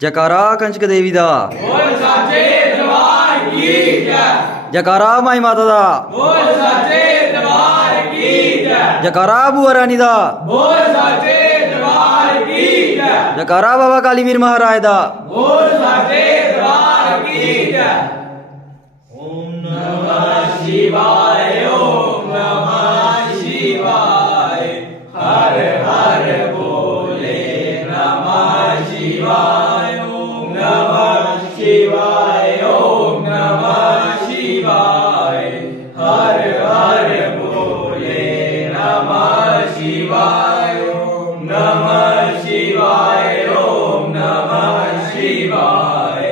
जकारा कंचक देवी दा, बोल सच्चे दरबार की जय। जकारा माई माता दा, बोल सच्चे दरबार की जय। जकारा बुआ रानी दा, बोल सच्चे दरबार की जय। जकारा बाबा कालीवीर महाराज दा, बोल सच्चे दरबार की जय। ओम नमः शिवाय, ओम नमः शिवाय, हर हर बोले नमः शिवाय। ओम नमः शिवाय, ओम नमः शिवाय, हर हर बोले नमः शिवाय। ओम नमः शिवाय, ओम नमः शिवाय,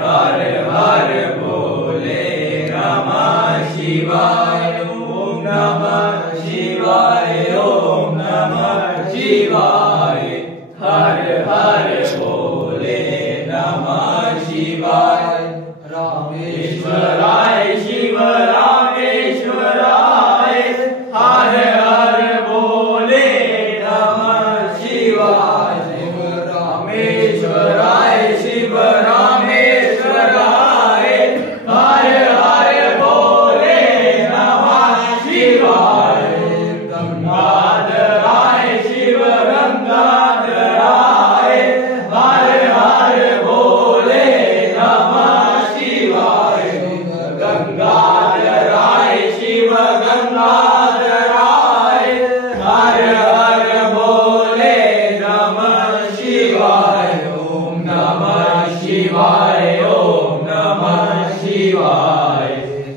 हर हर बोले नमः शिवाय। ओम नमः शिवाय, ओम नमः शिवाय, हर हर बोले नमः शिवाय। रामेश्वराय शिव रामेश्वराय, हर हर बोले नमः शिवाय। रामेश्वराय शिव रामेश्वराय, हर हर बोले नमः शिवाय। गंगाधराय शिव गंगाधराय, हर हर बोले नमः शिवाय। गंगाधराय शिव गंगाधराय, हर हर बोले नमः शिवाय। ओम नमः शिवाय, ओम नमः शिवाय,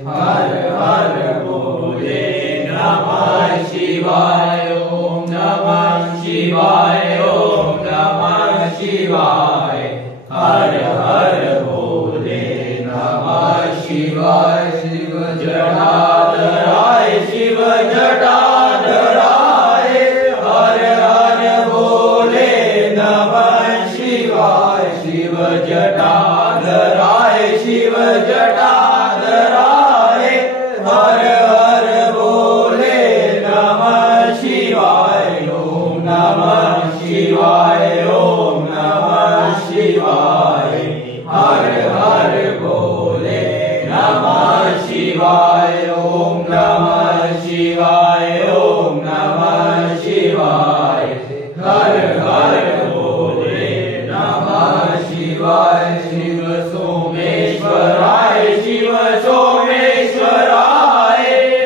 हर हर बोले नमः शिवाय। ओम नमः शिवाय, ओम नमः शिवाय, हर हर बोले नमः शिवाय। शिव जटाधराय शिव जटाधराय, हर हर बोले नमः शिवाय। शिव जटाधराय शिव जटाधराय, हर हर बोले नमः शिवाय। ओम नमः शिवाय, ओम नमः शिवाय, हर हर बोले नमः शिवाय। ओम नमः शिवाय, ओम नमः शिवाय, हर हर बोले नमः शिवाय। शिव सोमेश्वराय शिव सोमेश्वराय,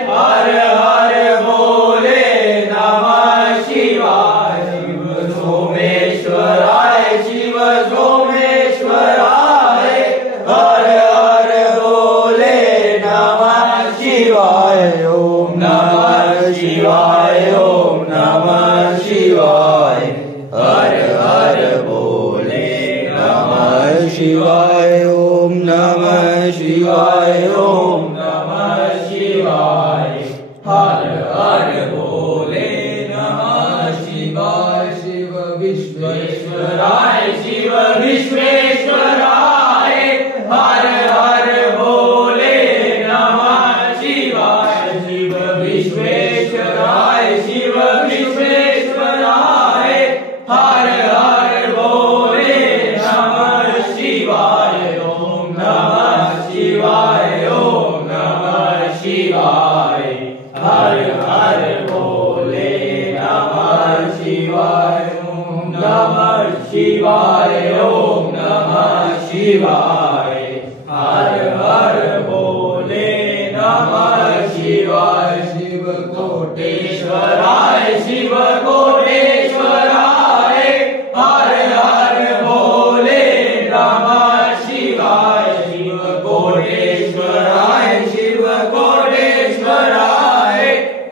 हर हर बोले नमः शिवाय। शिव सोमेश्वराय शिव सोमेश्वराय, हर हर बोले नमः शिवाय। ओम नमः शिवाय, ओम नमः शिवाय, हर हर बोले नमः शिवाय। ओम नमः शिवाय, ओम नमः शिवाय, हर हर बोले नमः शिवाय। शिव विश्वेश्वराय शिव विश्वेश्वराय, हर हर बोले नमः शिवाय। शिव विश्वेश्वराय शिव विश्वेश्वराय, हर हर बोले नमः शिवाय। ओम नमः शिवाय, ओम नमः शिवाय, हर हर बोले नमः शिवाय। ओम नमः शिवाय, ओम नमः शिवाय, हर हर बोले नमः शिवाय। शिव कोटेश्वराय शिव कोटेश्वराय, हर हर बोले नमः शिवाय। शिव कोटेश्वराय शिव कोटेश्वराय,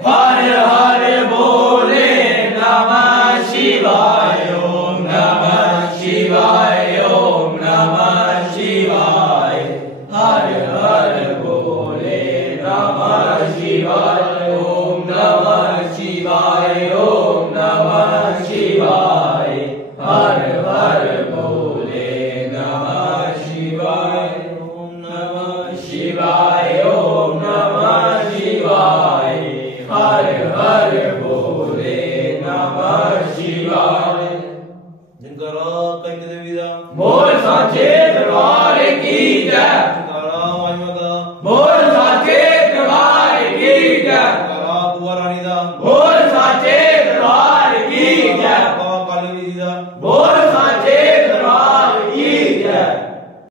हर हर बोले नमः शिवाय। ओम नमः शिवाय, ओम नमः शिवाय, बोल साचे दरबार की जय। जयकारा माई माता दा। बोल साचे दरबार की जय। जयकारा बुआ रानी दा। बोल साचे दरबार की जय। बाबा काली जी दा। बोल